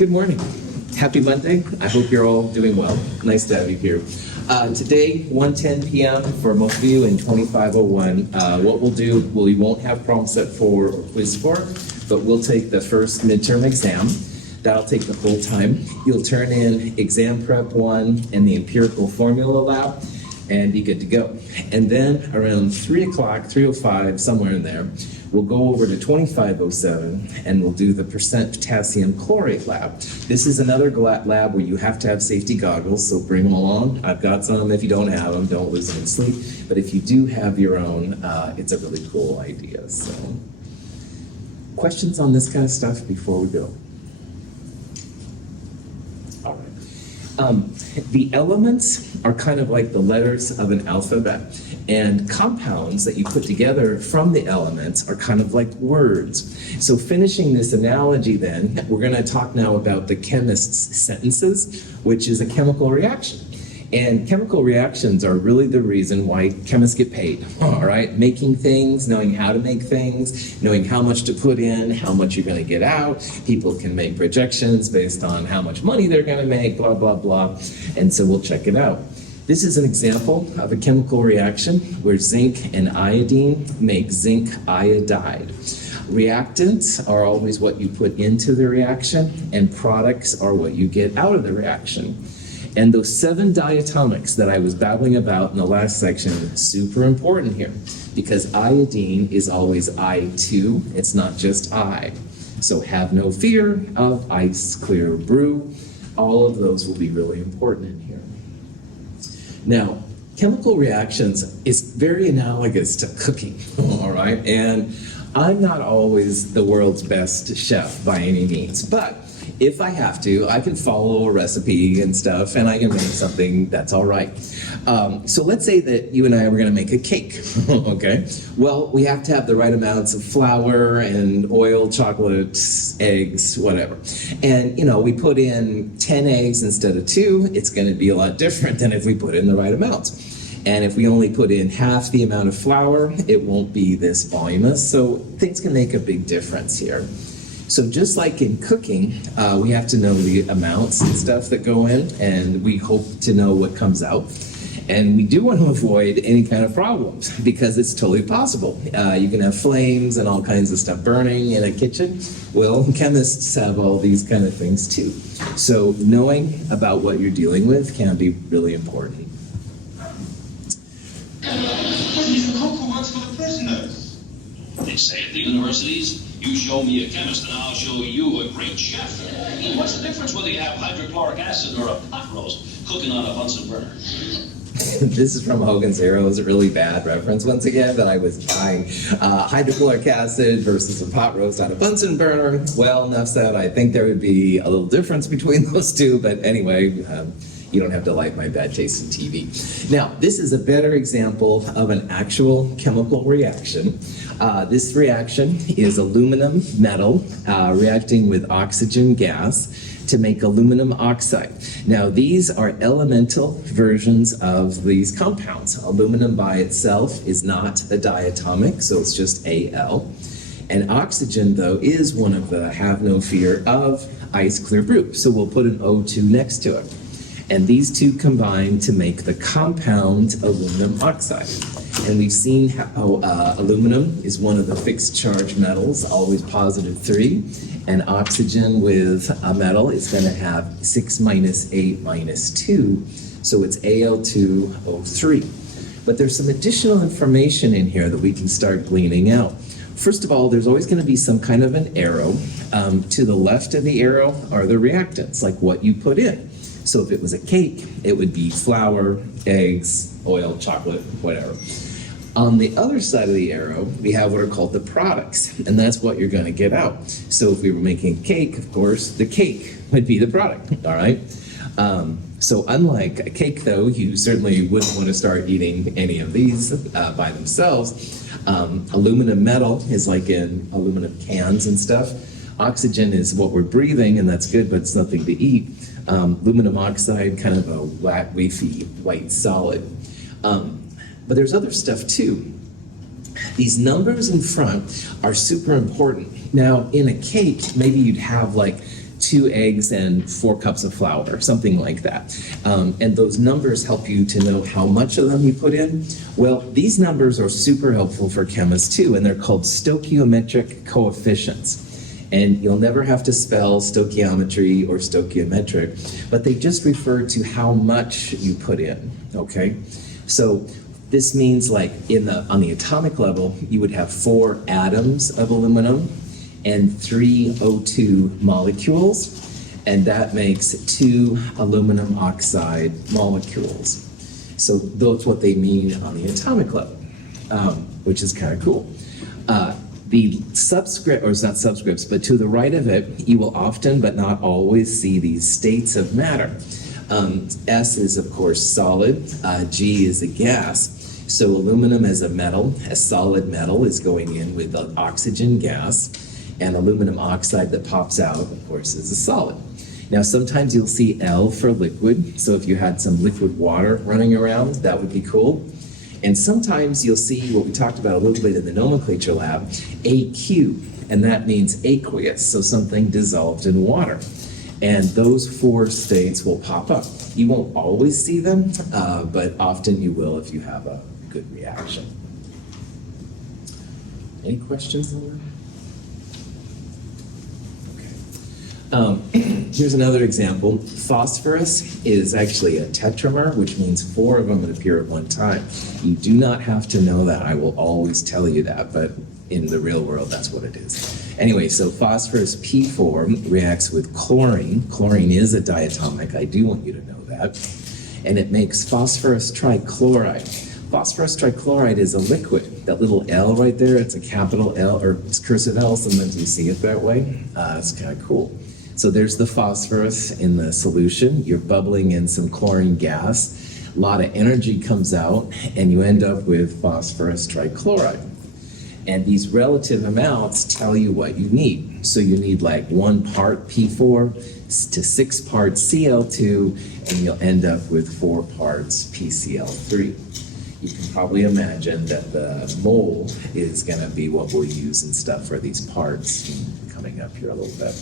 Good morning. Happy Monday. I hope you're all doing well. Nice to have you here. Today, 1:10 p.m. for most of you in 2501. What we'll do, we won't have problem set 4 or quiz 4, but we'll take the first midterm exam. That'll take the whole time. You'll turn in exam prep 1 and the empirical formula lab, and be good to go. And then around 3 o'clock, 3:05, somewhere in there, we'll go over to 2507 and we'll do the percent potassium chlorate lab. This is another lab where you have to have safety goggles, so bring them along. I've got some. If you don't have them, don't lose them in sleep. But if you do have your own, it's a really cool idea. So, questions on this kind of stuff before we go? All right. The elements are kind of like the letters of an alphabet, and compounds that you put together from the elements are kind of like words. So finishing this analogy then, we're going to talk now about the chemist's sentences, which is a chemical reaction. And chemical reactions are really the reason why chemists get paid, all right? Making things, knowing how to make things, knowing how much to put in, how much you're going to get out. People can make projections based on how much money they're going to make, blah, blah, blah. And so we'll check it out. This is an example of a chemical reaction where zinc and iodine make zinc iodide. Reactants are always what you put into the reaction, and products are what you get out of the reaction. And those 7 diatomics that I was babbling about in the last section, super important here, because iodine is always I2, it's not just I. So have no fear of ice clear brew. All of those will be really important in here. Now, chemical reactions is very analogous to cooking, all right? And I'm not always the world's best chef by any means, but if I have to, I can follow a recipe and stuff, and I can make something that's all right. So let's say that you and I were going to make a cake, okay? Well, we have to have the right amounts of flour and oil, chocolate, eggs, whatever. And, you know, we put in 10 eggs instead of 2, it's going to be a lot different than if we put in the right amount. And if we only put in half the amount of flour, it won't be this voluminous, so things can make a big difference here. So just like in cooking, we have to know the amounts and stuff that go in, and we hope to know what comes out. And we do want to avoid any kind of problems, because it's totally possible. You can have flames and all kinds of stuff burning in a kitchen. Well, chemists have all these kind of things too. So knowing about what you're dealing with can be really important. Who works for the prisoners? They say at the universities, you show me a chemist and I'll show you a great chef. I mean, what's the difference whether you have hydrochloric acid or a pot roast cooking on a Bunsen burner? This is from Hogan's Heroes, a really bad reference once again that I was buying. Hydrochloric acid versus a pot roast on a Bunsen burner. Well, enough said. I think there would be a little difference between those two, but anyway, you don't have to like my bad taste in TV. Now, this is a better example of an actual chemical reaction. This reaction is aluminum metal reacting with oxygen gas to make aluminum oxide. Now, these are elemental versions of these compounds. Aluminum by itself is not a diatomic, so it's just Al. And oxygen, though, is one of the have no fear of ice clear brew. So we'll put an O2 next to it. And these two combine to make the compound aluminum oxide. And we've seen how aluminum is one of the fixed charge metals, always positive 3. And oxygen with a metal is going to have 6 minus 8 minus 2. So it's Al2O3. But there's some additional information in here that we can start gleaning out. First of all, there's always going to be some kind of an arrow. To the left of the arrow are the reactants, like what you put in. So if it was a cake, it would be flour, eggs, oil, chocolate, whatever. On the other side of the arrow, we have what are called the products, and that's what you're going to get out. So if we were making cake, of course, the cake would be the product, all right? So unlike a cake, though, you certainly wouldn't want to start eating any of these by themselves. Aluminum metal is like in aluminum cans and stuff. Oxygen is what we're breathing, and that's good, but it's nothing to eat. Aluminum oxide, kind of a wafy white solid. But there's other stuff too. These numbers in front are super important. Now, in a cake, maybe you'd have like 2 eggs and 4 cups of flour, something like that. And those numbers help you to know how much of them you put in. Well, these numbers are super helpful for chemists too, and they're called stoichiometric coefficients. And you'll never have to spell stoichiometry or stoichiometric, but they just refer to how much you put in, okay? So this means like on the atomic level, you would have 4 atoms of aluminum and 3 O2 molecules, and that makes 2 aluminum oxide molecules. So that's what they mean on the atomic level, which is kind of cool. The subscript, or it's not subscripts, but to the right of it, you will often, but not always, see these states of matter. S is, of course, solid. G is a gas. So aluminum as a metal, a solid metal, is going in with the oxygen gas, and aluminum oxide that pops out, of course, is a solid. Now, sometimes you'll see L for liquid. So if you had some liquid water running around, that would be cool. And sometimes you'll see what we talked about a little bit in the nomenclature lab, AQ, and that means aqueous, so something dissolved in water. And those 4 states will pop up. You won't always see them, but often you will if you have a good reaction. Any questions, Laura? Here's another example. Phosphorus is actually a tetramer, which means 4 of them appear at one time. You do not have to know that. I will always tell you that, but in the real world, that's what it is. Anyway, so phosphorus P4 reacts with chlorine. Chlorine is a diatomic. I do want you to know that. And it makes phosphorus trichloride. Phosphorus trichloride is a liquid. That little L right there, it's a capital L, or it's cursive L. Sometimes you see it that way. It's kind of cool. So there's the phosphorus in the solution. You're bubbling in some chlorine gas. A lot of energy comes out, and you end up with phosphorus trichloride. And these relative amounts tell you what you need. So you need like 1 part P4 to 6 parts Cl2, and you'll end up with 4 parts PCl3. You can probably imagine that the mole is going to be what we'll use and stuff for these parts coming up here a little bit.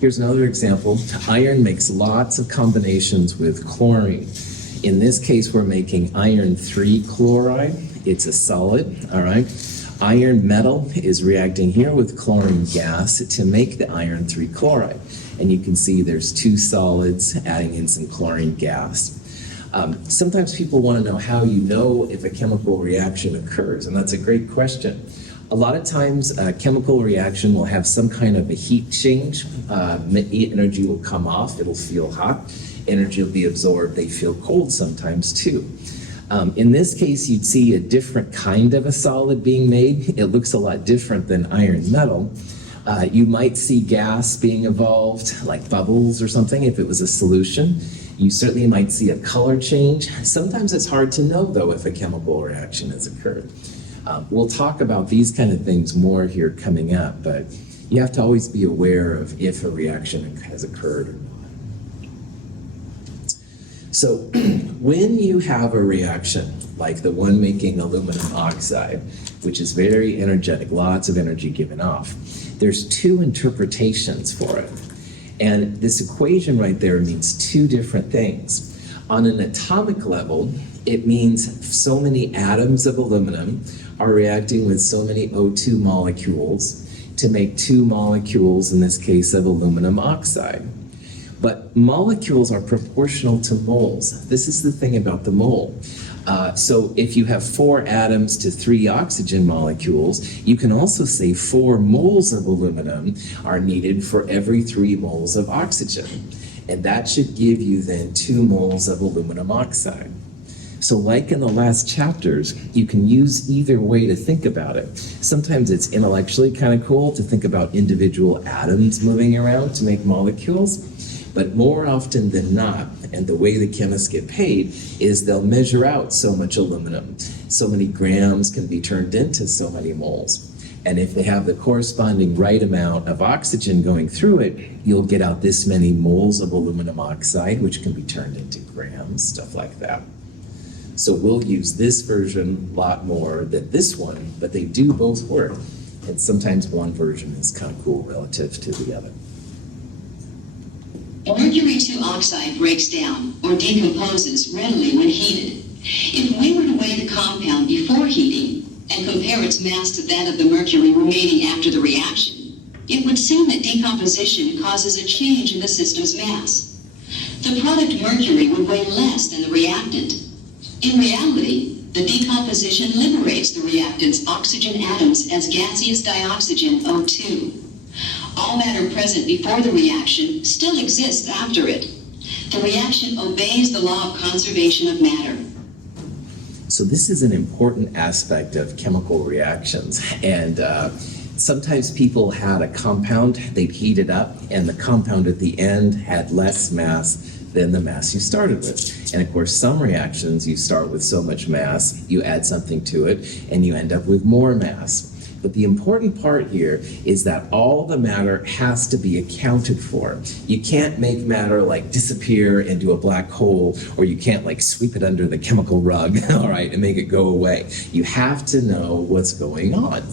Here's another example. Iron makes lots of combinations with chlorine. In this case, we're making iron 3 chloride. It's a solid, all right? Iron metal is reacting here with chlorine gas to make the iron 3 chloride. And you can see there's 2 solids adding in some chlorine gas. Sometimes people want to know how you know if a chemical reaction occurs, and that's a great question. A lot of times a chemical reaction will have some kind of a heat change. Energy will come off, it'll feel hot. Energy will be absorbed, they feel cold sometimes too. In this case, you'd see a different kind of a solid being made. It looks a lot different than iron metal. You might see gas being evolved, like bubbles or something, if it was a solution. You certainly might see a color change. Sometimes it's hard to know, though, if a chemical reaction has occurred. We'll talk about these kind of things more here coming up, but you have to always be aware of if a reaction has occurred or not. So when you have a reaction, like the one making aluminum oxide, which is very energetic, lots of energy given off, there's 2 interpretations for it. And this equation right there means 2 different things. On an atomic level, it means so many atoms of aluminum are reacting with so many O2 molecules to make 2 molecules, in this case, of aluminum oxide. But molecules are proportional to moles. This is the thing about the mole. So if you have 4 atoms to 3 oxygen molecules, you can also say 4 moles of aluminum are needed for every 3 moles of oxygen. And that should give you then 2 moles of aluminum oxide. So like in the last chapters, you can use either way to think about it. Sometimes it's intellectually kind of cool to think about individual atoms moving around to make molecules, but more often than not, and the way the chemists get paid is they'll measure out so much aluminum. So many grams can be turned into so many moles. And if they have the corresponding right amount of oxygen going through it, you'll get out this many moles of aluminum oxide, which can be turned into grams, stuff like that. So we'll use this version a lot more than this one, but they do both work. And sometimes one version is kind of cool relative to the other. Mercury 2 oxide breaks down or decomposes readily when heated. If we were to weigh the compound before heating and compare its mass to that of the mercury remaining after the reaction, it would seem that decomposition causes a change in the system's mass. The product mercury would weigh less than the reactant. In reality, the decomposition liberates the reactant's oxygen atoms as gaseous dioxygen O2. All matter present before the reaction still exists after it. The reaction obeys the law of conservation of matter. So this is an important aspect of chemical reactions. And sometimes people had a compound, they'd heat it up, and the compound at the end had less mass than the mass you started with. And of course, some reactions, you start with so much mass, you add something to it, and you end up with more mass. But the important part here is that all the matter has to be accounted for. You can't make matter like disappear into a black hole, or you can't like sweep it under the chemical rug, all right, and make it go away. You have to know what's going on.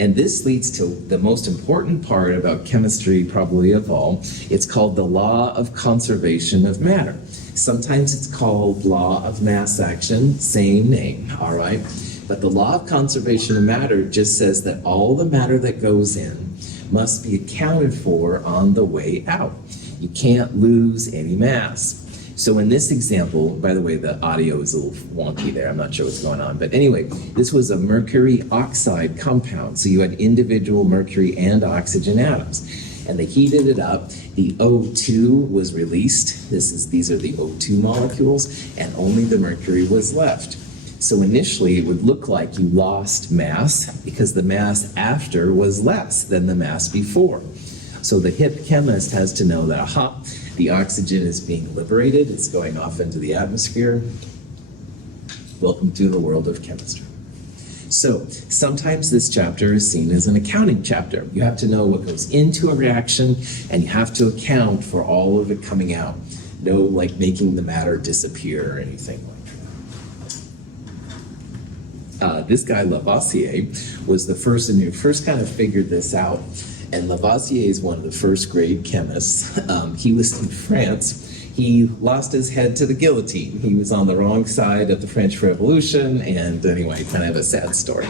And this leads to the most important part about chemistry probably of all. It's called the law of conservation of matter. Sometimes it's called law of mass action, same name, all right? But the law of conservation of matter just says that all the matter that goes in must be accounted for on the way out. You can't lose any mass. So in this example, by the way, the audio is a little wonky there. I'm not sure what's going on. But anyway, this was a mercury oxide compound. So you had individual mercury and oxygen atoms. And they heated it up. The O2 was released. These are the O2 molecules, and only the mercury was left. So initially, it would look like you lost mass because the mass after was less than the mass before. So the hip chemist has to know that, aha, the oxygen is being liberated. It's going off into the atmosphere. Welcome to the world of chemistry. So sometimes this chapter is seen as an accounting chapter. You have to know what goes into a reaction, and you have to account for all of it coming out. No, like making the matter disappear or anything like that. This guy, Lavoisier, was the person who first kind of figured this out. And Lavoisier is one of the first grade chemists. He was in France. He lost his head to the guillotine. He was on the wrong side of the French Revolution, and anyway, kind of a sad story.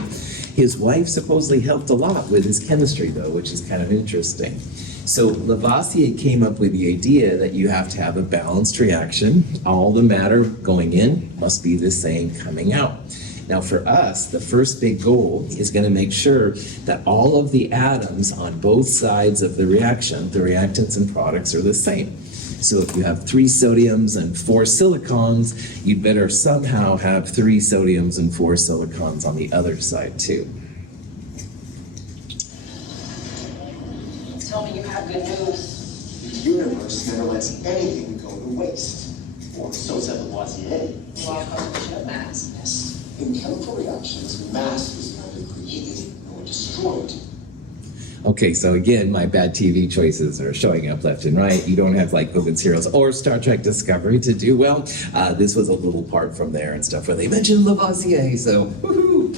His wife supposedly helped a lot with his chemistry, though, which is kind of interesting. So Lavoisier came up with the idea that you have to have a balanced reaction. All the matter going in must be the same coming out. Now for us, the first big goal is going to make sure that all of the atoms on both sides of the reaction, the reactants and products, are the same. So if you have 3 sodiums and 4 silicons, you'd better somehow have 3 sodiums and 4 silicons on the other side too. Tell me you have good news. The universe never lets anything go to waste. Or so said Lavoisier. Law of conservation of mass. Yes. In chemical reactions, mass is neither created nor destroyed. Okay, so again, my bad TV choices are showing up left and right. You don't have like Open Serials or Star Trek Discovery to do well. This was a little part from there and stuff where they mentioned Lavoisier, so woohoo!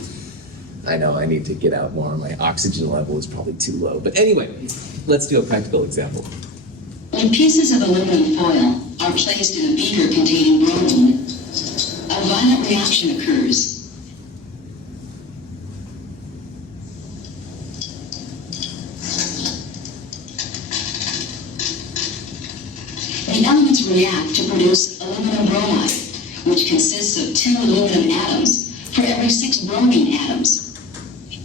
I know I need to get out more. My oxygen level is probably too low. But anyway, let's do a practical example. When pieces of aluminum foil are placed in a beaker containing bromine, a violent reaction occurs. The elements react to produce aluminum bromide, which consists of 2 aluminum atoms for every 6 bromine atoms.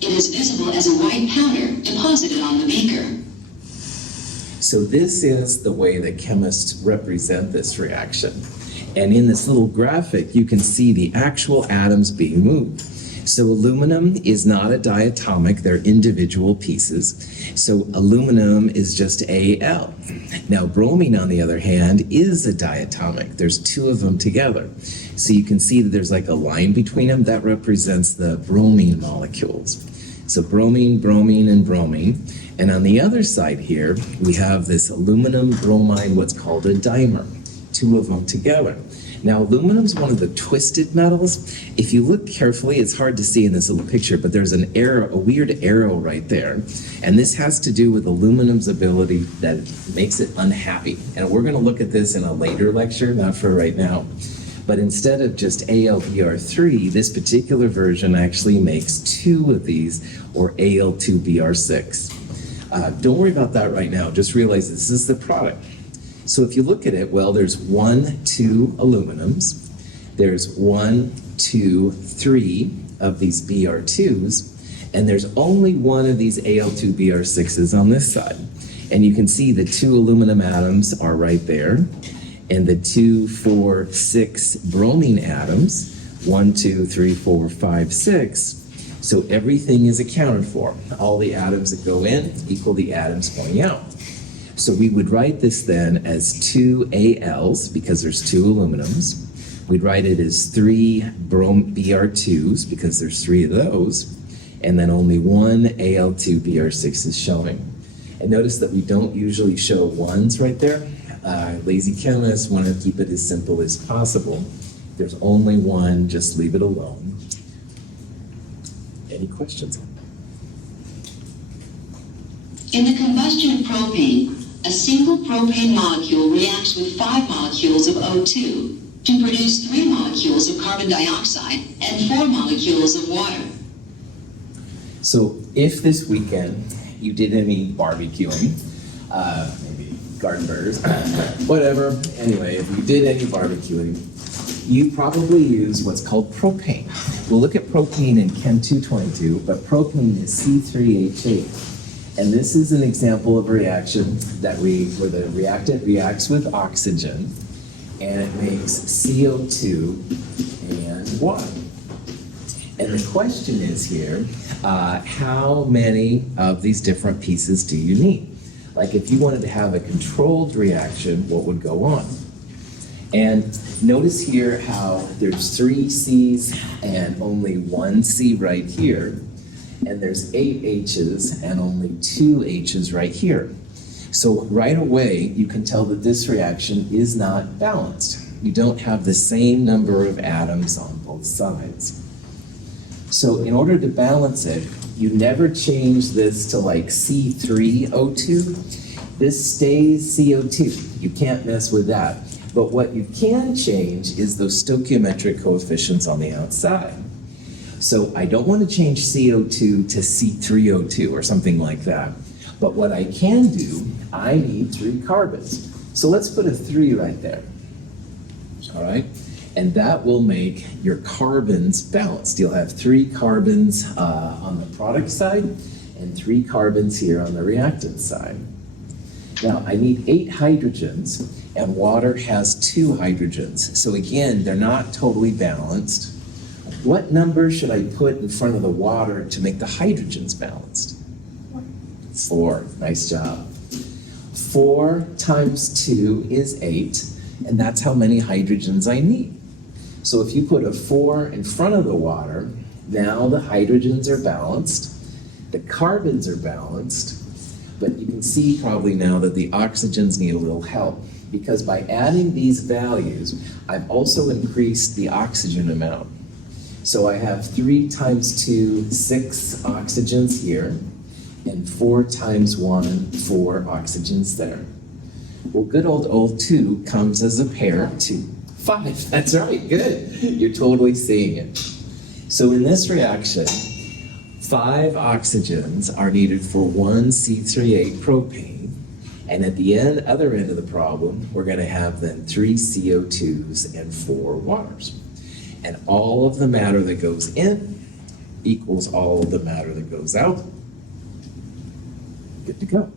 It is visible as a white powder deposited on the beaker. So this is the way that chemists represent this reaction. And in this little graphic, you can see the actual atoms being moved. So aluminum is not a diatomic, they're individual pieces. So aluminum is just Al. Now bromine, on the other hand, is a diatomic. There's 2 of them together. So you can see that there's like a line between them that represents the bromine molecules. So bromine, bromine, and bromine. And on the other side here, we have this aluminum bromide, what's called a dimer, 2 of them together. Now, aluminum is one of the twisted metals. If you look carefully, it's hard to see in this little picture, but there's an arrow, a weird arrow right there. And this has to do with aluminum's ability that makes it unhappy. And we're going to look at this in a later lecture, not for right now. But instead of just AlBr3, this particular version actually makes two of these, or Al2Br6. Don't worry about that right now. Just realize this is the product. So if you look at it, well, there's 1, 2 aluminums. There's 1, 2, 3 of these Br2s. And there's only one of these Al2Br6s on this side. And you can see the 2 aluminum atoms are right there. And the 2, 4, 6 bromine atoms, 1, 2, 3, 4, 5, 6. So everything is accounted for. All the atoms that go in equal the atoms going out. So we would write this then as 2 Als, because there's 2 aluminums. We'd write it as 3 Br2s, because there's 3 of those. And then only 1 Al2Br6 is showing. And notice that we don't usually show 1s right there. Lazy chemists want to keep it as simple as possible. If there's only 1, just leave it alone. Any questions? In the combustion of propane, a single propane molecule reacts with 5 molecules of O2 to produce 3 molecules of carbon dioxide and 4 molecules of water. So if this weekend you did any barbecuing, maybe garden burgers, whatever, anyway, if you did any barbecuing, you probably use what's called propane. We'll look at propane in Chem 222, but propane is C3H8. And this is an example of a reaction where the reactant reacts with oxygen and it makes CO2 and water. And the question is here, how many of these different pieces do you need? Like if you wanted to have a controlled reaction, what would go on? And notice here how there's 3 C's and only 1 C right here. And there's 8 H's and only 2 H's right here. So right away, you can tell that this reaction is not balanced. You don't have the same number of atoms on both sides. So in order to balance it, you never change this to like C3O2. This stays CO2. You can't mess with that. But what you can change is those stoichiometric coefficients on the outside. So I don't want to change CO2 to C3O2 or something like that. But what I can do, I need 3 carbons. So let's put a 3 right there. All right? And that will make your carbons balanced. You'll have 3 carbons on the product side and 3 carbons here on the reactant side. Now, I need 8 hydrogens, and water has 2 hydrogens. So again, they're not totally balanced. What number should I put in front of the water to make the hydrogens balanced? 4. Nice job. 4 times 2 is 8, and that's how many hydrogens I need. So if you put a 4 in front of the water, now the hydrogens are balanced, the carbons are balanced, but you can see probably now that the oxygens need a little help, because by adding these values, I've also increased the oxygen amount. So I have 3 times 2, 6 oxygens here, and 4 times 1, 4 oxygens there. Well, good old O2 comes as a pair to 5. That's right, good. You're totally seeing it. So in this reaction, 5 oxygens are needed for 1 C3H propane. And at the other end of the problem, we're going to have then 3 CO2s and 4 waters. And all of the matter that goes in equals all of the matter that goes out. Good to go.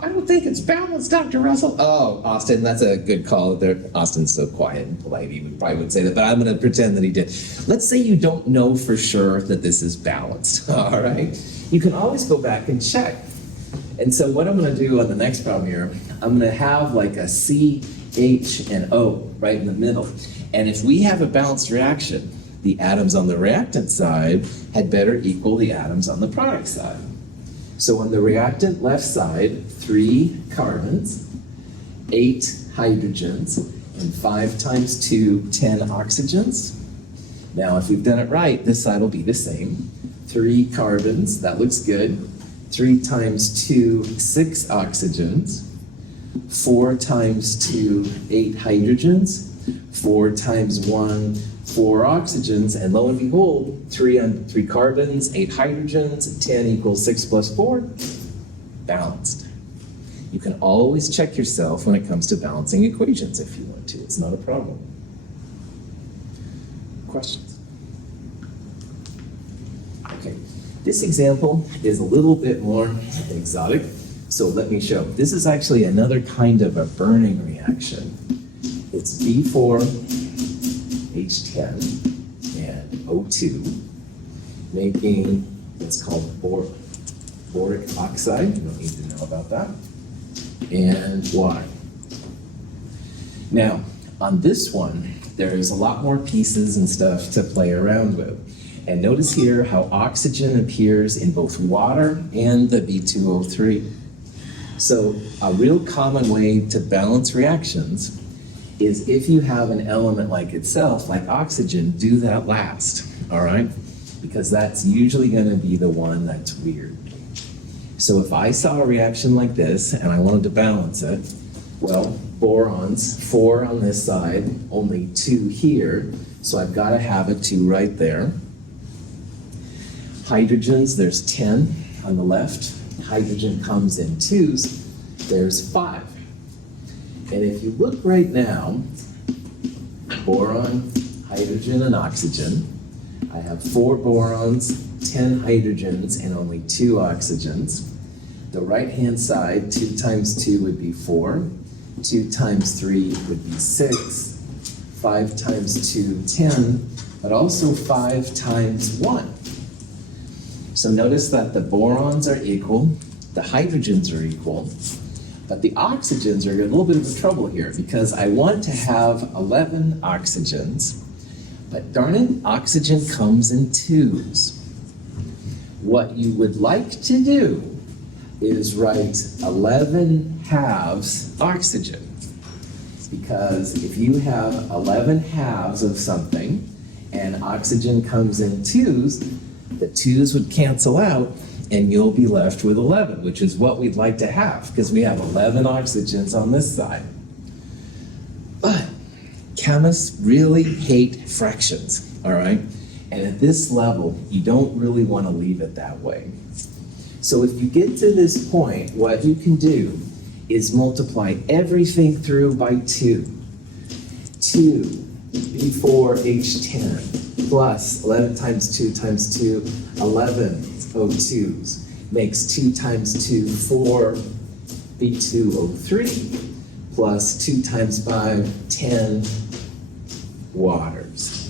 I don't think it's balanced, Dr. Russell. Oh, Austin, that's a good call. Austin's so quiet and polite, he probably wouldn't say that, but I'm going to pretend that he did. Let's say you don't know for sure that this is balanced, all right? You can always go back and check. And so what I'm going to do on the next problem here, I'm going to have like a C, H, and O right in the middle. And if we have a balanced reaction, the atoms on the reactant side had better equal the atoms on the product side. So on the reactant left side, 3 carbons, 8 hydrogens, And 5 times 2, 10 oxygens. Now, if we've done it right, this side will be the same. 3 carbons, that looks good. 3 times 2, 6 oxygens. 4 times 2, 8 hydrogens. 4 times 1, 4 oxygens. And lo and behold, 3 carbons, 8 hydrogens, 10 equals 6 plus 4. Balanced. You can always check yourself when it comes to balancing equations if you want to. It's not a problem. Questions? Okay, this example is a little bit more exotic, so let me show. This is actually another kind of a burning reaction. It's B4H10 and O2, making what's called boric oxide. You don't need to know about that. And water. Now, on this one, there's a lot more pieces and stuff to play around with. And notice here how oxygen appears in both water and the B2O3. So a real common way to balance reactions is if you have an element like itself, like oxygen, do that last, all right? Because that's usually going to be the one that's weird. So if I saw a reaction like this and I wanted to balance it, well, borons, 4 on this side, only 2 here, so I've got to have a 2 right there. Hydrogens, there's 10 on the left. Hydrogen comes in 2s, there's 5. And if you look right now, boron, hydrogen, and oxygen, I have 4 borons, 10 hydrogens, and only 2 oxygens. The right-hand side, 2 times 2 would be 4, 2 times 3 would be 6, 5 times 2, 10, but also 5 times 1. So notice that the borons are equal, the hydrogens are equal, but the oxygens are in a little bit of trouble here because I want to have 11 oxygens, but darn it, oxygen comes in 2s. What you would like to do is write 11 halves oxygen. Because if you have 11 halves of something and oxygen comes in 2s, the 2s would cancel out and you'll be left with 11, which is what we'd like to have because we have 11 oxygens on this side. But chemists really hate fractions, all right? And at this level, you don't really want to leave it that way. So if you get to this point, what you can do is multiply everything through by 2. 2 B4H10 plus 11 times 2 times 2, 11 O2s makes 2 times 2, 4 B2O3 plus 2 times 5, 10 waters.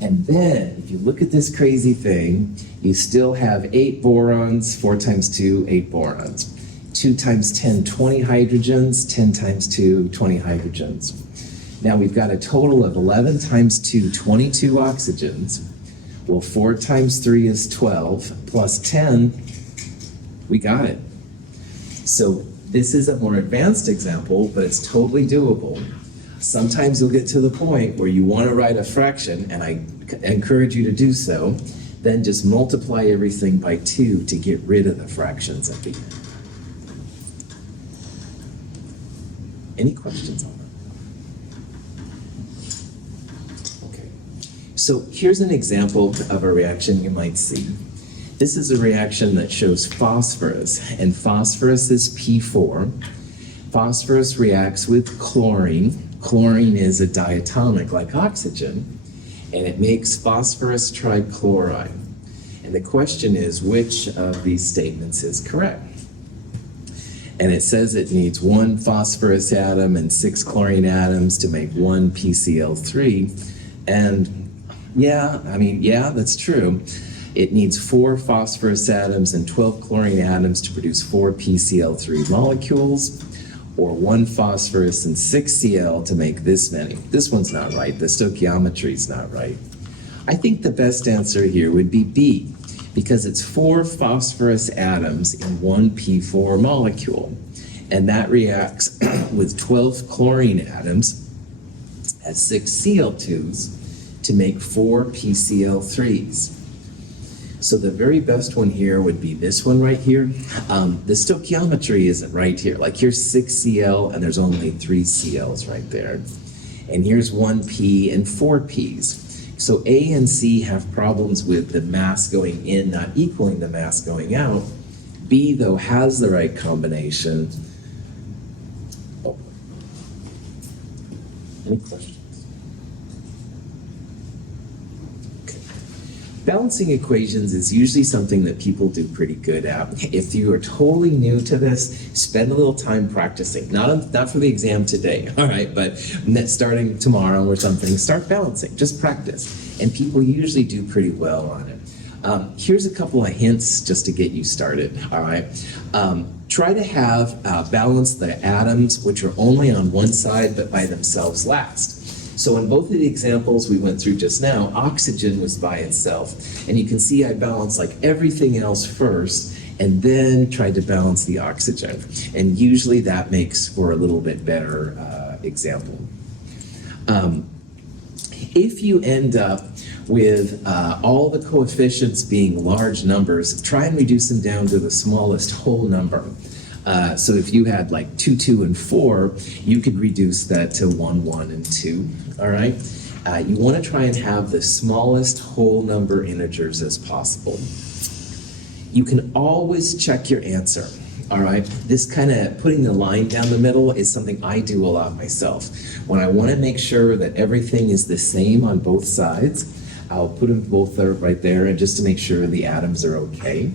And then, if you look at this crazy thing, you still have 8 borons, 4 times 2, 8 borons. 2 times 10, 20 hydrogens, 10 times 2, 20 hydrogens. Now we've got a total of 11 times 2, 22 oxygens. Well, 4 times 3 is 12, plus 10, we got it. So this is a more advanced example, but it's totally doable. Sometimes you'll get to the point where you want to write a fraction, and I encourage you to do so, then just multiply everything by 2 to get rid of the fractions at the end. Any questions on that? Okay, so here's an example of a reaction you might see. This is a reaction that shows phosphorus, and phosphorus is P4. Phosphorus reacts with chlorine. Chlorine is a diatomic like oxygen, and it makes phosphorus trichloride. And the question is, which of these statements is correct? And it says it needs 1 phosphorus atom and 6 chlorine atoms to make 1 PCl3. And yeah, that's true. It needs 4 phosphorus atoms and 12 chlorine atoms to produce 4 PCl3 molecules, or 1 phosphorus and 6 Cl to make this many. This one's not right. The stoichiometry is not right. I think the best answer here would be B, because it's 4 phosphorus atoms in 1 P4 molecule. And that reacts with 12 chlorine atoms has 6 Cl2s to make 4 PCl3s. So the very best one here would be this one right here. The stoichiometry isn't right here. Like here's 6 Cl and there's only 3 Cl's right there. And here's 1 P and 4 P's. So A and C have problems with the mass going in not equaling the mass going out. B, though, has the right combination. Oh. Any questions? Okay. Balancing equations is usually something that people do pretty good at. If you are totally new to this, spend a little time practicing. Not for the exam today, all right, but starting tomorrow or something, start balancing. Just practice. And people usually do pretty well on it. Here's a couple of hints just to get you started, all right? Try to have balance the atoms which are only on one side but by themselves last. So in both of the examples we went through just now, oxygen was by itself. And you can see I balanced like everything else first and then tried to balance the oxygen. And usually that makes for a little bit better example. If you end up with all the coefficients being large numbers, try and reduce them down to the smallest whole number. So if you had like 2, 2, and 4, you could reduce that to 1, 1, and 2, all right? You want to try and have the smallest whole number integers as possible. You can always check your answer. All right, this kind of putting the line down the middle is something I do a lot myself. When I want to make sure that everything is the same on both sides, I'll put them both there, right there, and just to make sure the atoms are okay.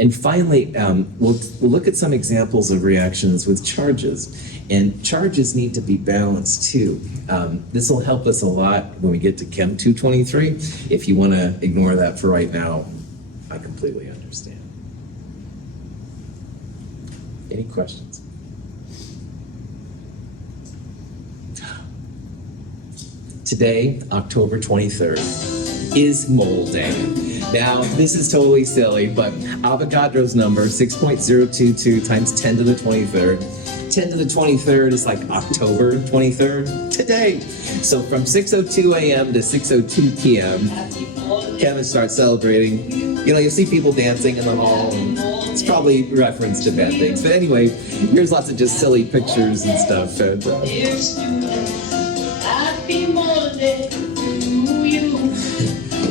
And finally, we'll look at some examples of reactions with charges. And charges need to be balanced too. This will help us a lot when we get to Chem 223. If you want to ignore that for right now, I completely understand. Any questions? Today, October 23rd, is Mole Day. Now, this is totally silly, but Avogadro's number, 6.022 times 10 to the 23rd. 10 to the 23rd is like October 23rd, today. So from 6:02 a.m. to 6:02 p.m., chemists start celebrating. You know, you'll see people dancing in the hall. It's probably reference to bad things. But anyway, here's lots of just silly pictures and stuff. And,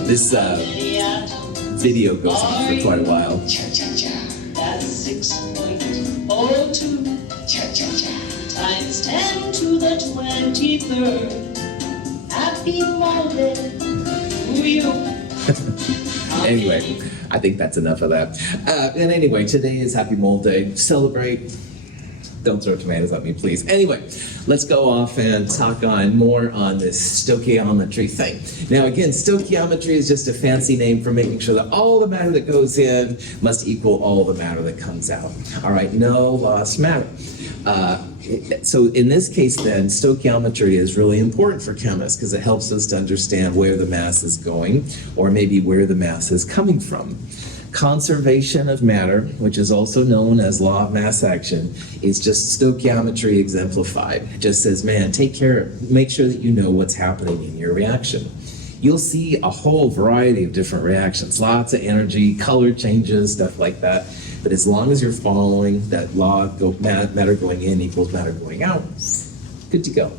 this video goes on for quite a while. That's 6.02 times 10 to the 23rd. Happy Monday to you. Anyway, I think that's enough of that. And anyway, today is Happy Mole Day. Celebrate. Don't throw tomatoes at me, please. Anyway, let's go off and talk more on this stoichiometry thing. Now again, stoichiometry is just a fancy name for making sure that all the matter that goes in must equal all the matter that comes out. All right, no lost matter. So in this case then, stoichiometry is really important for chemists because it helps us to understand where the mass is going or maybe where the mass is coming from. Conservation of matter, which is also known as law of mass action, is just stoichiometry exemplified. It just says, man, make sure that you know what's happening in your reaction. You'll see a whole variety of different reactions, lots of energy, color changes, stuff like that. But as long as you're following that law of matter going in equals matter going out, good to go.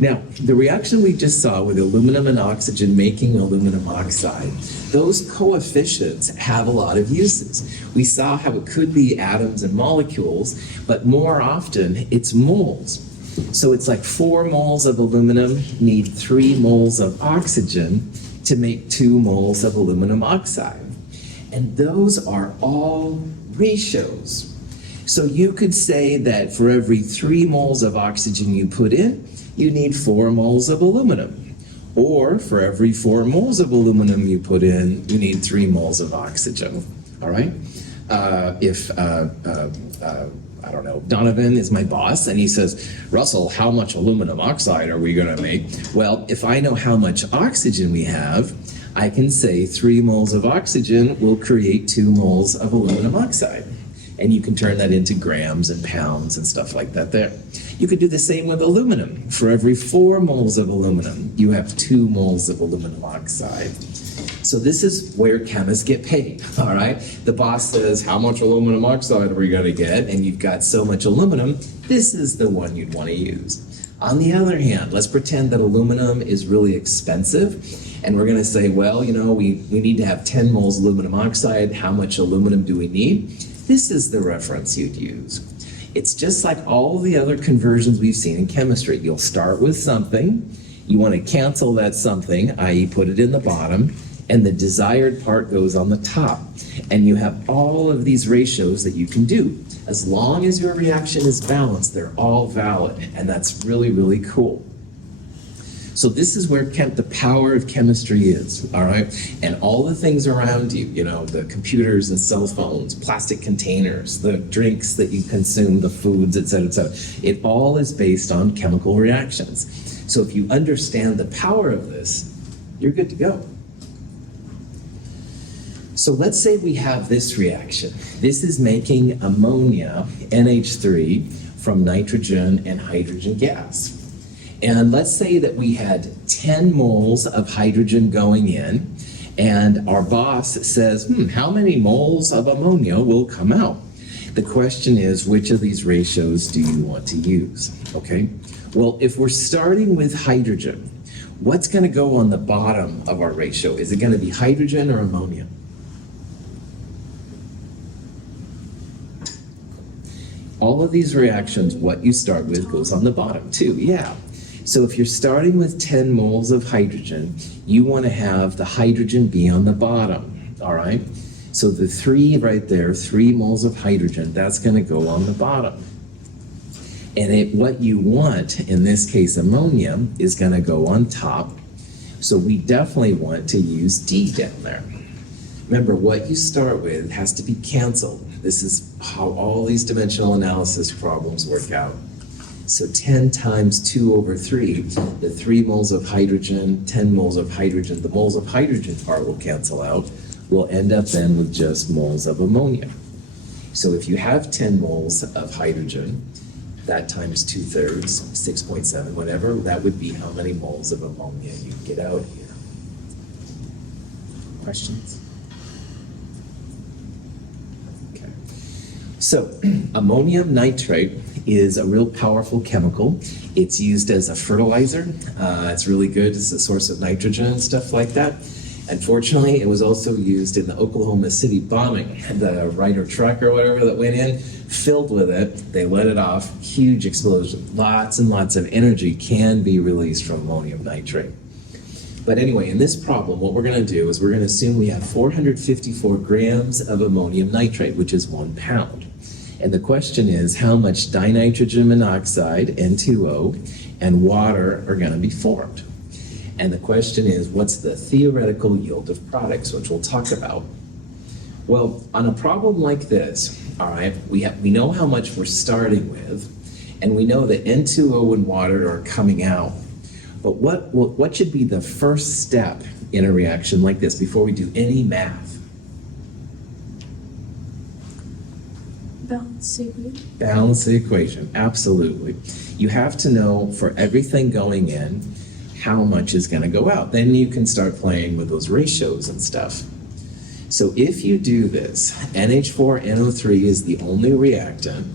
Now, the reaction we just saw with aluminum and oxygen making aluminum oxide, those coefficients have a lot of uses. We saw how it could be atoms and molecules, but more often it's moles. So it's like 4 moles of aluminum need 3 moles of oxygen to make 2 moles of aluminum oxide. And those are all ratios. So you could say that for every 3 moles of oxygen you put in, you need 4 moles of aluminum. Or for every 4 moles of aluminum you put in, you need 3 moles of oxygen. All right? I don't know, Donovan is my boss, and he says, Russell, how much aluminum oxide are we going to make? Well, if I know how much oxygen we have, I can say 3 moles of oxygen will create 2 moles of aluminum oxide. And you can turn that into grams and pounds and stuff like that there. You could do the same with aluminum. For every 4 moles of aluminum, you have 2 moles of aluminum oxide. So this is where chemists get paid, all right? The boss says, how much aluminum oxide are we gonna get? And you've got so much aluminum, this is the one you'd wanna use. On the other hand, let's pretend that aluminum is really expensive, and we're gonna say, well, you know, we need to have 10 moles aluminum oxide. How much aluminum do we need? This is the reference you'd use. It's just like all the other conversions we've seen in chemistry. You'll start with something, you wanna cancel that something, i.e. put it in the bottom, and the desired part goes on the top. And you have all of these ratios that you can do. As long as your reaction is balanced, they're all valid, and that's really, really cool. So this is where the power of chemistry is, all right? And all the things around you, you know, the computers and cell phones, plastic containers, the drinks that you consume, the foods, et cetera, it all is based on chemical reactions. So if you understand the power of this, you're good to go. So let's say we have this reaction. This is making ammonia, NH3, from nitrogen and hydrogen gas. And let's say that we had 10 moles of hydrogen going in, and our boss says, how many moles of ammonia will come out? The question is, which of these ratios do you want to use, okay? Well, if we're starting with hydrogen, what's gonna go on the bottom of our ratio? Is it gonna be hydrogen or ammonia? All of these reactions, what you start with goes on the bottom too, yeah. So if you're starting with 10 moles of hydrogen, you want to have the hydrogen be on the bottom, all right? So the 3 right there, 3 moles of hydrogen, that's going to go on the bottom. And what you want, in this case ammonia, is going to go on top. So we definitely want to use D down there. Remember, what you start with has to be canceled. This is how all these dimensional analysis problems work out. So 10 times 2 over 3, the 3 moles of hydrogen, 10 moles of hydrogen, the moles of hydrogen part will cancel out. We'll end up then with just moles of ammonia. So if you have 10 moles of hydrogen, that times 2/3, 6.7, whatever, that would be how many moles of ammonia you get out here. Questions? Okay. So ammonium nitrate is a real powerful chemical. It's used as a fertilizer. It's really good as a source of nitrogen and stuff like that. Unfortunately, it was also used in the Oklahoma City bombing. The Ryder truck or whatever that went in, filled with it, they let it off, huge explosion. Lots and lots of energy can be released from ammonium nitrate. But anyway, in this problem, what we're going to do is we're going to assume we have 454 grams of ammonium nitrate, which is 1 pound. And the question is, how much dinitrogen monoxide, N2O, and water are going to be formed? And the question is, what's the theoretical yield of products, which we'll talk about? Well, on a problem like this, all right, we know how much we're starting with, and we know that N2O and water are coming out. But what should be the first step in a reaction like this before we do any math? Balance the equation. Balance the equation, absolutely. You have to know for everything going in, how much is going to go out. Then you can start playing with those ratios and stuff. So if you do this, NH4NO3 is the only reactant,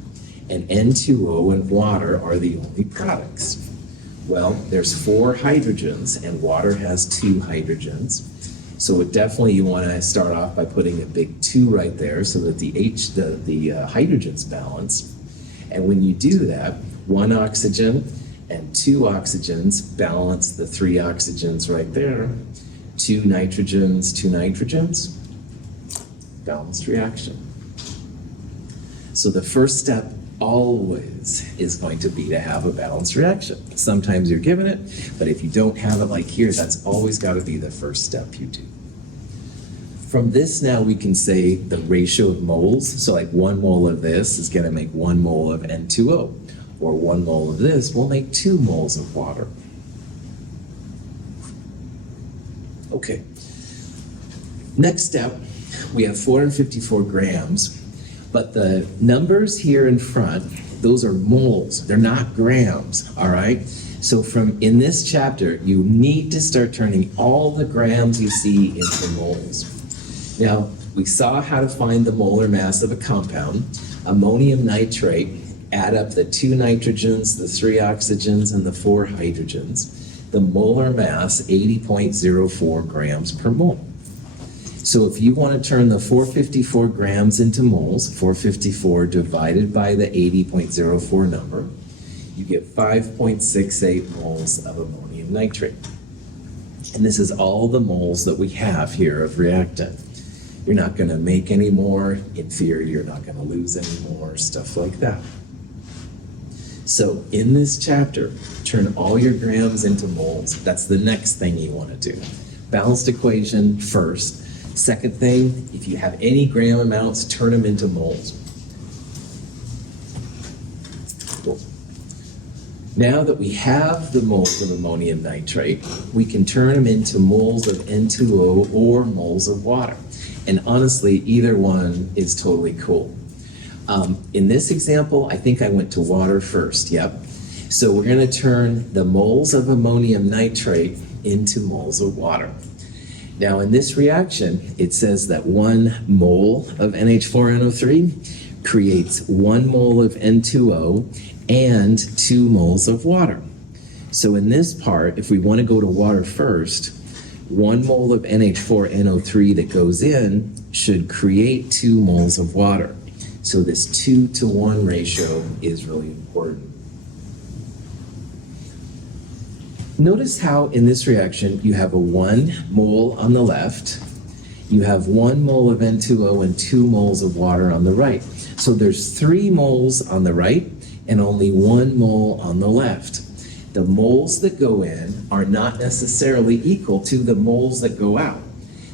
and N2O and water are the only products. Well, there's 4 hydrogens, and water has 2 hydrogens. So definitely you want to start off by putting a big 2 right there so that the hydrogens balance. And when you do that, 1 oxygen and 2 oxygens balance the 3 oxygens right there. 2 nitrogens, 2 nitrogens, balanced reaction. So the first step always is going to be to have a balanced reaction. Sometimes you're given it, but if you don't have it like here, that's always got to be the first step you do. From this now we can say the ratio of moles, so like 1 mole of this is going to make 1 mole of N2O, or 1 mole of this will make 2 moles of water. Okay. Next step, we have 454 grams. But the numbers here in front, those are moles. They're not grams, all right? So in this chapter, you need to start turning all the grams you see into moles. Now, we saw how to find the molar mass of a compound. Ammonium nitrate, add up the 2 nitrogens, the 3 oxygens, and the 4 hydrogens. The molar mass, 80.04 grams per mole. So if you want to turn the 454 grams into moles, 454 divided by the 80.04 number, you get 5.68 moles of ammonium nitrate. And this is all the moles that we have here of reactant. You're not going to make any more. In theory, you're not going to lose any more, stuff like that. So in this chapter, turn all your grams into moles. That's the next thing you want to do. Balanced equation first. Second thing, if you have any gram amounts, turn them into moles. Cool. Now that we have the moles of ammonium nitrate, we can turn them into moles of N2O or moles of water. And honestly, either one is totally cool. In this example, I think I went to water first, yep. So we're going to turn the moles of ammonium nitrate into moles of water. Now in this reaction, it says that 1 mole of NH4NO3 creates 1 mole of N2O and 2 moles of water. So in this part, if we want to go to water first, 1 mole of NH4NO3 that goes in should create 2 moles of water. So this 2-to-1 ratio is really important. Notice how in this reaction you have a 1 mole on the left, you have 1 mole of N2O and 2 moles of water on the right. So there's 3 moles on the right and only 1 mole on the left. The moles that go in are not necessarily equal to the moles that go out.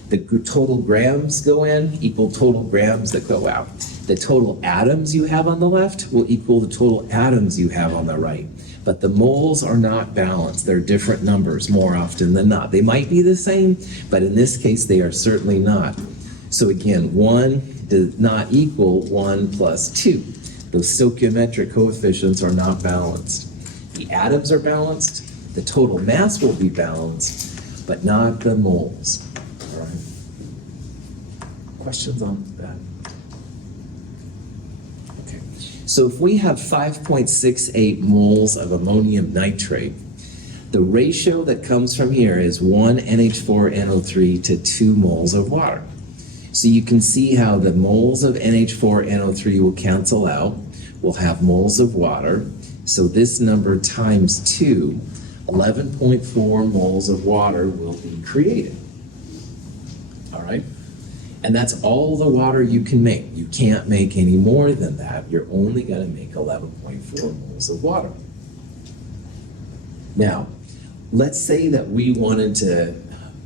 The total grams go in equal total grams that go out. The total atoms you have on the left will equal the total atoms you have on the right. But the moles are not balanced. They're different numbers more often than not. They might be the same, but in this case, they are certainly not. So again, 1 does not equal 1 plus 2. Those stoichiometric coefficients are not balanced. The atoms are balanced, the total mass will be balanced, but not the moles. All right. Questions on that? Okay. So if we have 5.68 moles of ammonium nitrate, the ratio that comes from here is 1 NH4NO3 to 2 moles of water. So you can see how the moles of NH4NO3 will cancel out. We'll have moles of water. So this number times 2, 11.4 moles of water will be created. All right? And that's all the water you can make. You can't make any more than that. You're only going to make 11.4 moles of water. Now, let's say that we wanted to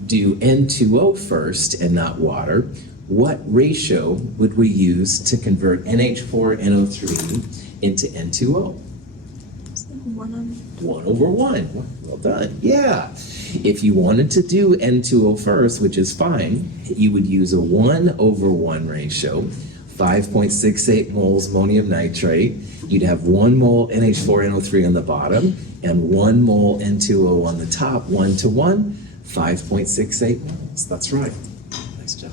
do N2O first and not water. What ratio would we use to convert NH4NO3 into N2O? 1 over 1. Well done. Yeah. If you wanted to do N2O first, which is fine, you would use a 1 over 1 ratio, 5.68 moles ammonium nitrate. You'd have 1 mole NH4NO3 on the bottom and 1 mole N2O on the top, 1 to 1, 5.68 moles. That's right. Nice job.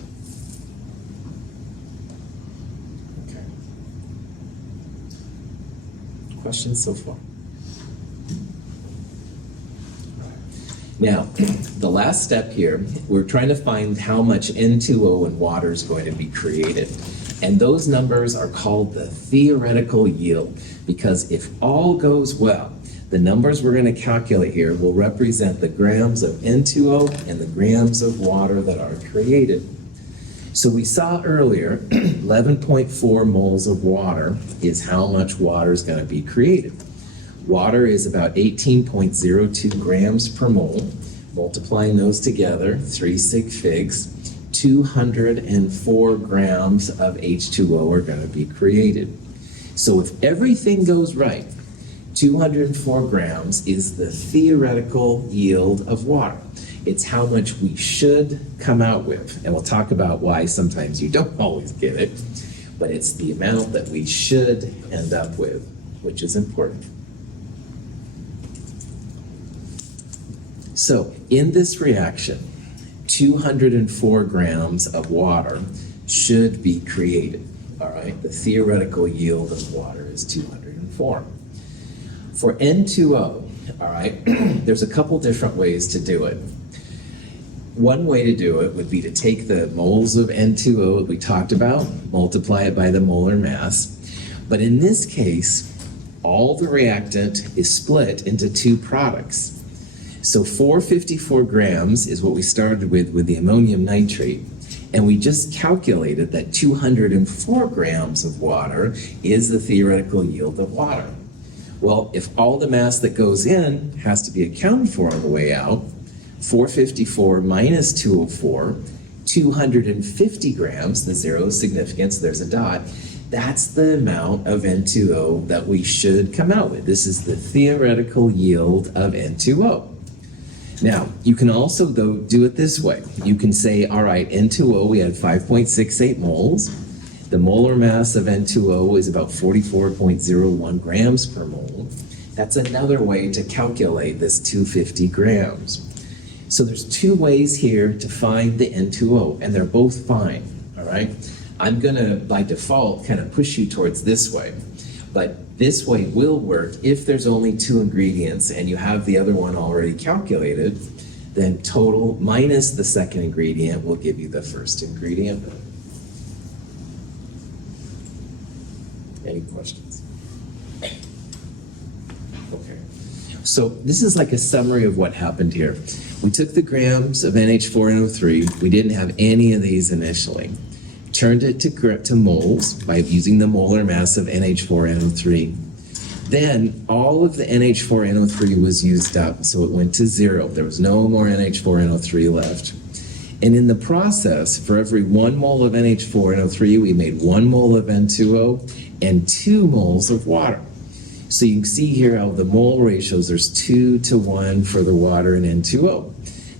Okay. Questions so far? Now, the last step here, we're trying to find how much N2O in water is going to be created. And those numbers are called the theoretical yield, because if all goes well, the numbers we're going to calculate here will represent the grams of N2O and the grams of water that are created. So we saw earlier, 11.4 moles of water is how much water is going to be created. Water is about 18.02 grams per mole. Multiplying those together, 3 sig figs, 204 grams of H2O are going to be created. So if everything goes right, 204 grams is the theoretical yield of water. It's how much we should come out with. And we'll talk about why sometimes you don't always get it. but it's the amount that we should end up with, which is important. So in this reaction, 204 grams of water should be created, all right? The theoretical yield of water is 204. For N2O, all right, there's a couple different ways to do it. One way to do it would be to take the moles of N2O that we talked about, multiply it by the molar mass. But in this case, all the reactant is split into two products. So 454 grams is what we started with the ammonium nitrate. And we just calculated that 204 grams of water is the theoretical yield of water. Well, if all the mass that goes in has to be accounted for on the way out, 454 minus 204, 250 grams, the zero is significant, so there's a dot. That's the amount of N2O that we should come out with. This is the theoretical yield of N2O. Now, you can also, though, do it this way. You can say, all right, N2O, we had 5.68 moles. The molar mass of N2O is about 44.01 grams per mole. That's another way to calculate this 250 grams. So there's two ways here to find the N2O, and they're both fine, all right? I'm gonna, by default, kind of push you towards this way. But this way will work if there's only two ingredients and you have the other one already calculated, then total minus the second ingredient will give you the first ingredient. Any questions? Okay. So this is like a summary of what happened here. We took the grams of NH4NO3. We didn't have any of these initially. Turned it to moles by using the molar mass of NH4NO3. Then all of the NH4NO3 was used up, so it went to zero. There was no more NH4NO3 left. And in the process, for every 1 mole of NH4NO3, we made 1 mole of N2O and 2 moles of water. So you can see here how the mole ratios, there's 2 to 1 for the water and N2O.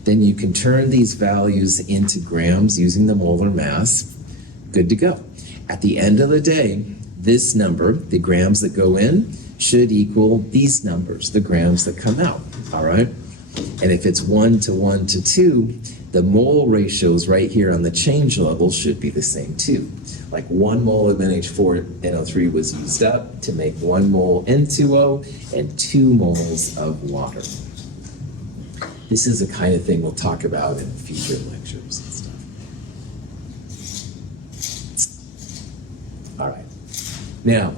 Then you can turn these values into grams using the molar mass. Good to go. At the end of the day, this number, the grams that go in, should equal these numbers, the grams that come out, all right? And if it's 1 to 1 to 2, the mole ratios right here on the change level should be the same too. Like 1 mole of NH4NO3 was used up to make 1 mole N2O and 2 moles of water. This is the kind of thing we'll talk about in future lectures and stuff. All right. Now,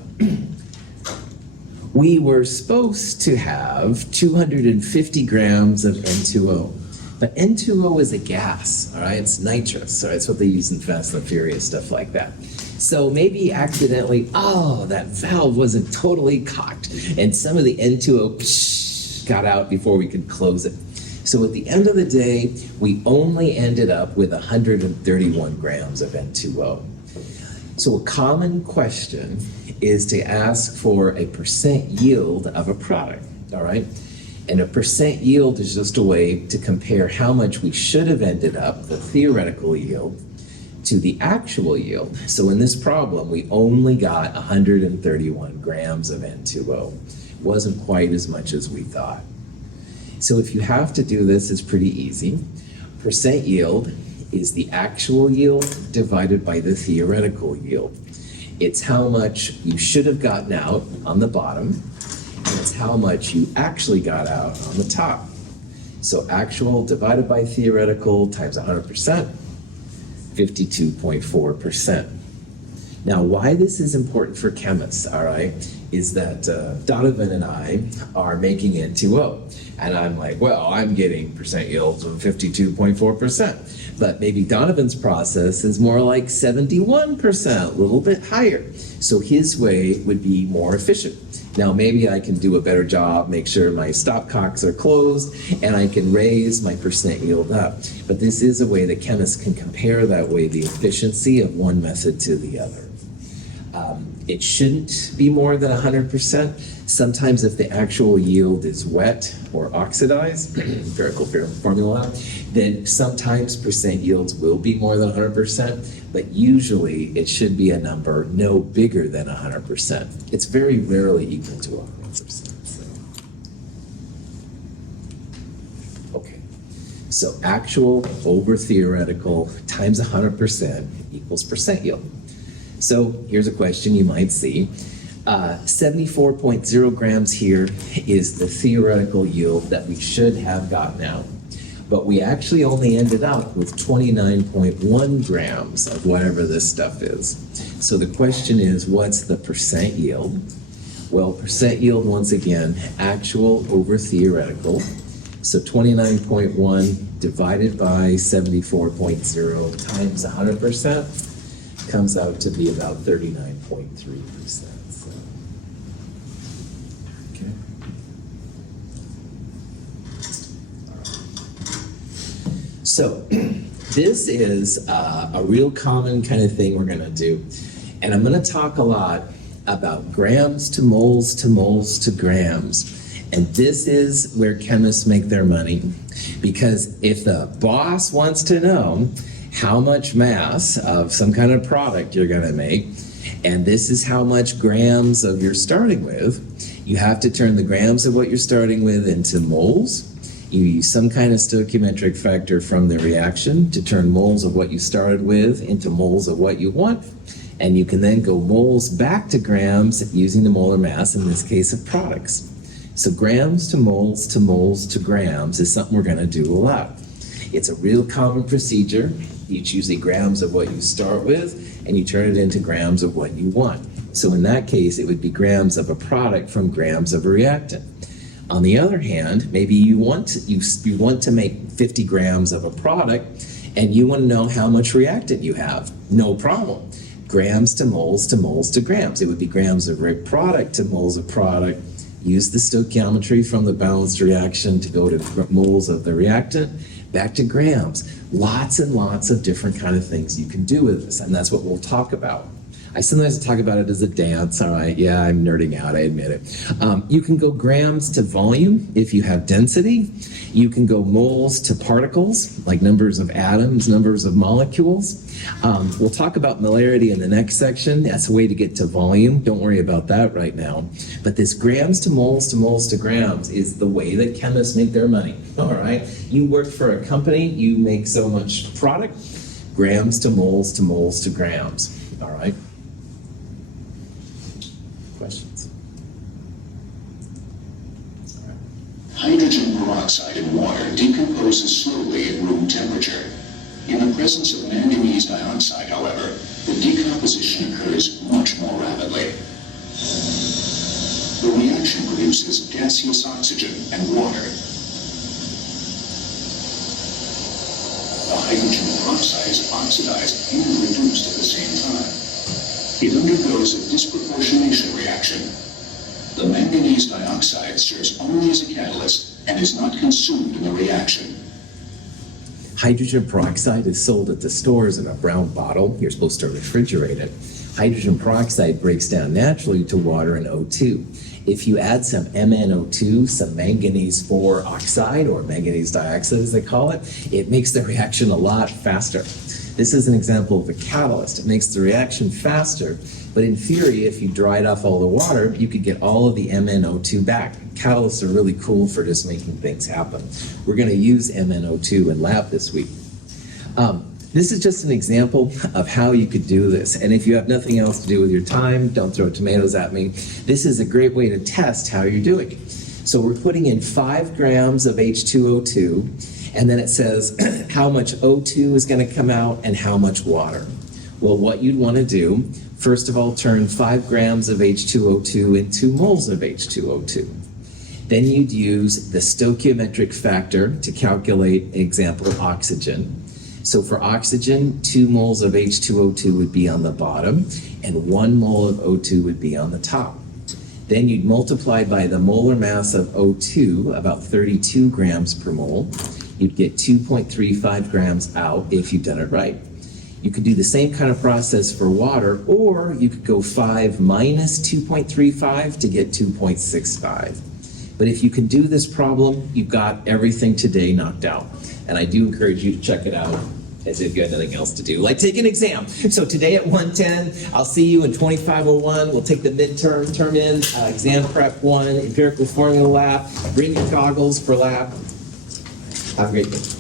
we were supposed to have 250 grams of N2O. But N2O is a gas, all right? It's nitrous, all right? It's what they use in Fast and Furious, stuff like that. So maybe accidentally, oh, that valve wasn't totally cocked, and some of the N2O got out before we could close it. So at the end of the day, we only ended up with 131 grams of N2O. So a common question is to ask for a percent yield of a product, all right? And a percent yield is just a way to compare how much we should have ended up, the theoretical yield, to the actual yield. So in this problem, we only got 131 grams of N2O. Wasn't quite as much as we thought. So if you have to do this, it's pretty easy. Percent yield is the actual yield divided by the theoretical yield. It's how much you should have gotten out on the bottom, and it's how much you actually got out on the top. So actual divided by theoretical times 100%, 52.4%. Now, why this is important for chemists, all right, is that Donovan and I are making N2O. And I'm like, well, I'm getting percent yields of 52.4%. But maybe Donovan's process is more like 71%, a little bit higher. So his way would be more efficient. Now, maybe I can do a better job, make sure my stopcocks are closed, and I can raise my percent yield up. But this is a way that chemists can compare that way the efficiency of one method to the other. It shouldn't be more than 100%. Sometimes if the actual yield is wet or oxidized, empirical formula, then sometimes percent yields will be more than 100%, but usually it should be a number no bigger than 100%. It's very rarely equal to 100%. Okay, so actual over theoretical times 100% equals percent yield. So here's a question you might see. 74.0 grams here is the theoretical yield that we should have gotten out. But we actually only ended up with 29.1 grams of whatever this stuff is. So the question is, what's the percent yield? Well, percent yield, once again, actual over theoretical. So 29.1 divided by 74.0 times 100% comes out to be about 39.3%. Okay. So this is a real common kind of thing we're going to do. And I'm going to talk a lot about grams to moles to moles to grams. And this is where chemists make their money. Because if the boss wants to know how much mass of some kind of product you're going to make, and this is how much grams of you're starting with, you have to turn the grams of what you're starting with into moles. You use some kind of stoichiometric factor from the reaction to turn moles of what you started with into moles of what you want. And you can then go moles back to grams using the molar mass, in this case of products. So grams to moles to moles to grams is something we're going to do a lot. It's a real common procedure. You choose the grams of what you start with, and you turn it into grams of what you want. So in that case, it would be grams of a product from grams of a reactant. On the other hand, maybe you want to make 50 grams of a product, and you want to know how much reactant you have. No problem. Grams to moles to moles to grams. It would be grams of product to moles of product. Use the stoichiometry from the balanced reaction to go to moles of the reactant, back to grams. Lots and lots of different kind of things you can do with this, and that's what we'll talk about. I sometimes talk about it as a dance, all right? Yeah, I'm nerding out, I admit it. You can go grams to volume if you have density. You can go moles to particles, like numbers of atoms, numbers of molecules. We'll talk about molarity in the next section. That's a way to get to volume. Don't worry about that right now. But this grams to moles to moles to grams is the way that chemists make their money, all right? You work for a company, you make so much product, grams to moles to moles to grams, all right? Questions? Hydrogen peroxide in water decomposes slowly at room temperature. In the presence of manganese dioxide, however, the decomposition occurs much more rapidly. The reaction produces gaseous oxygen and water. The hydrogen peroxide is oxidized and reduced at the same time. It undergoes a disproportionation reaction. The manganese dioxide serves only as a catalyst and is not consumed in the reaction. Hydrogen peroxide is sold at the stores in a brown bottle. You're supposed to refrigerate it. Hydrogen peroxide breaks down naturally to water and O2. If you add some MnO2, some manganese 4 oxide, or manganese dioxide as they call it, it makes the reaction a lot faster. This is an example of a catalyst. It makes the reaction faster, but in theory, if you dried off all the water, you could get all of the MnO2 back. Catalysts are really cool for just making things happen. We're going to use MnO2 in lab this week. This is just an example of how you could do this. And if you have nothing else to do with your time, don't throw tomatoes at me. This is a great way to test how you're doing. So we're putting in 5 grams of H2O2, and then it says how much O2 is going to come out and how much water. Well, what you'd want to do, first of all, turn 5 grams of H2O2 into moles of H2O2. Then you'd use the stoichiometric factor to calculate an example of oxygen. So for oxygen, 2 moles of H2O2 would be on the bottom, and 1 mole of O2 would be on the top. Then you'd multiply by the molar mass of O2, about 32 grams per mole. You'd get 2.35 grams out if you've done it right. You could do the same kind of process for water, or you could go 5 minus 2.35 to get 2.65. But if you can do this problem, you've got everything today knocked out. And I do encourage you to check it out as if you had nothing else to do. Like take an exam. So today at 1:10, I'll see you in 2501. We'll take the midterm, term in, exam prep 1, empirical formula lab. Bring your goggles for lab. Have a great day.